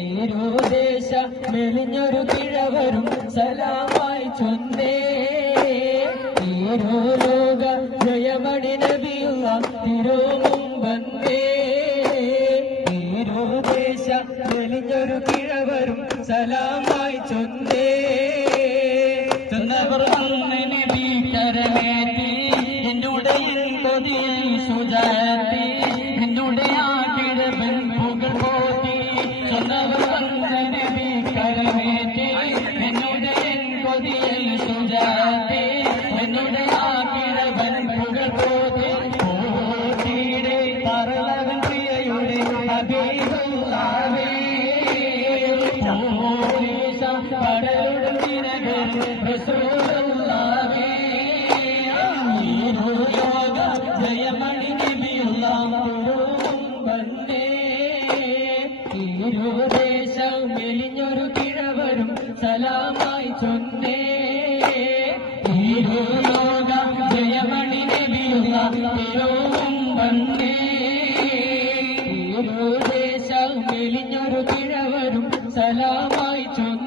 ഈരുദേശ മെലിഞ്ഞൊരു കിഴവരും സലാമായി ചൊന്നേ. ലോക ജയമണി നബിയുള്ള തിരുമുമ്പന്നേ ഈരുദേശ മെലിഞ്ഞൊരു കിഴവരും സലാമായി ചൊന്നേ. നബി അങ്ങനെ ഭീകരമേറ്റി എന്നോട് കൊതി സുജാത്തി ജയമണി നബിയുള്ള വന്നേ ഇരുദേശം മെലിഞ്ഞൊരു കിഴവരും സലാമായി ചൊന്നേ ഇരുലോക ജയമണി നബിയുള്ള വന്നേ. മെലിഞ്ഞൊരു കിഴവരും സലാമായി ചോദിച്ചു